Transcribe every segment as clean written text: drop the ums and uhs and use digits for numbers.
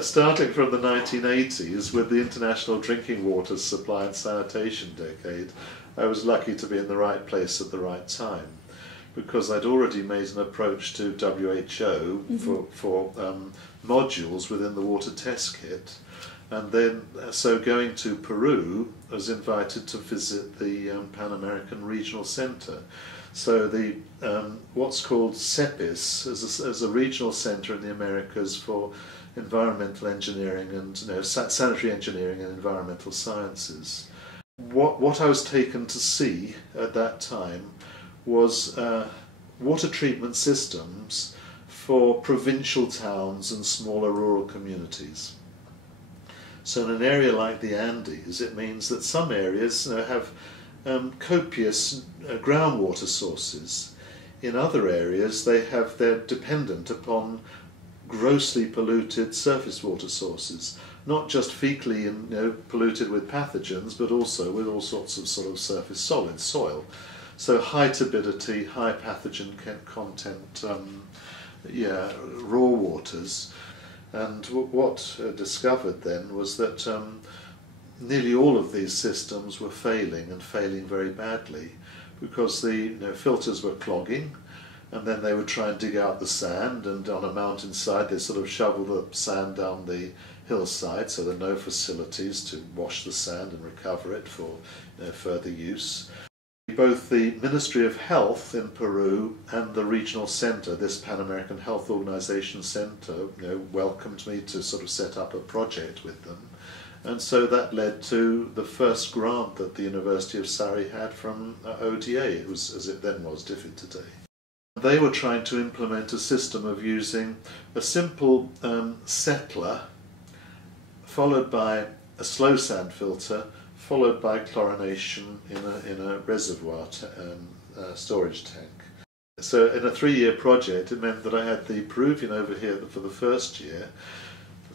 Starting from the 1980s with the International Drinking Water Supply and Sanitation Decade, I was lucky to be in the right place at the right time, because I'd already made an approach to WHO for modules within the water test kit, and then so going to Peru, I was invited to visit the Pan American Regional Centre. So the what's called CEPIS as a regional centre in the Americas for environmental engineering and sanitary engineering and environmental sciences. What I was taken to see at that time was water treatment systems for provincial towns and smaller rural communities. So in an area like the Andes, it means that some areas have copious groundwater sources. In other areas, they're dependent upon grossly polluted surface water sources, not just fecally and polluted with pathogens, but also with all sorts of surface solids, soil. So high turbidity, high pathogen content, raw waters. And what discovered then was that nearly all of these systems were failing, and failing very badly, because the filters were clogging, and then they would try and dig out the sand, and on a mountainside they shovel the sand down the hillside, so there are no facilities to wash the sand and recover it for further use. Both the Ministry of Health in Peru and the regional centre, this Pan American Health Organization Centre, welcomed me to set up a project with them. And so that led to the first grant that the University of Surrey had from ODA, it was, as it then was, DFID today. They were trying to implement a system of using a simple settler, followed by a slow sand filter, followed by chlorination in a reservoir storage tank. So in a 3-year project, it meant that I had the Peruvian over here for the first year.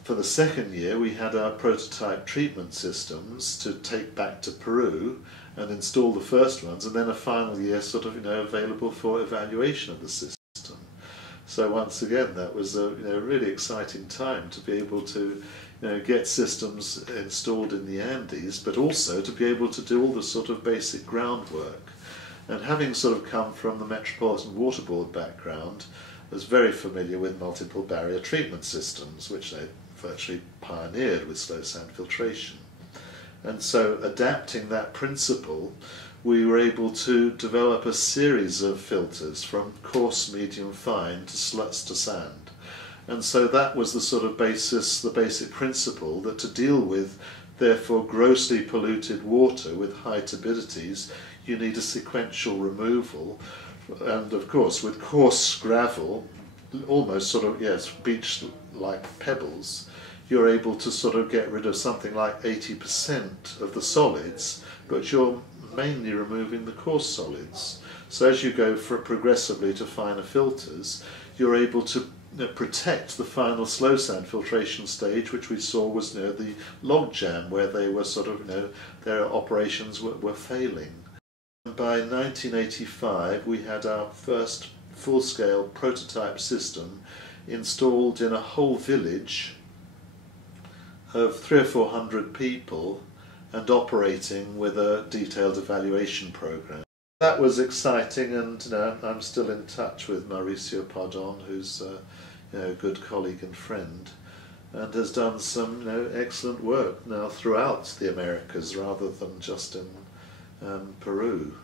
For the second year, we had our prototype treatment systems to take back to Peru and install the first ones, and then a final year available for evaluation of the system. So once again, that was a really exciting time to be able to get systems installed in the Andes, but also to be able to do all the basic groundwork. And having come from the Metropolitan Water Board background, I was very familiar with multiple barrier treatment systems, which they virtually pioneered with slow sand filtration. And so adapting that principle, we were able to develop a series of filters from coarse, medium, fine to sluts to sand. And so that was the basis, the basic principle, that to deal with, therefore, grossly polluted water with high turbidities, you need a sequential removal. And of course, with coarse gravel, almost beach-like pebbles, you're able to get rid of something like 80% of the solids, but you're mainly removing the coarse solids. So as you go progressively to finer filters, you're able to protect the final slow sand filtration stage, which we saw was the log jam, where they were their operations were failing. And by 1985, we had our first full-scale prototype system installed in a whole village of 300 or 400 people and operating with a detailed evaluation program. That was exciting, and I'm still in touch with Mauricio Pardon, who's a good colleague and friend, and has done some excellent work now throughout the Americas rather than just in Peru.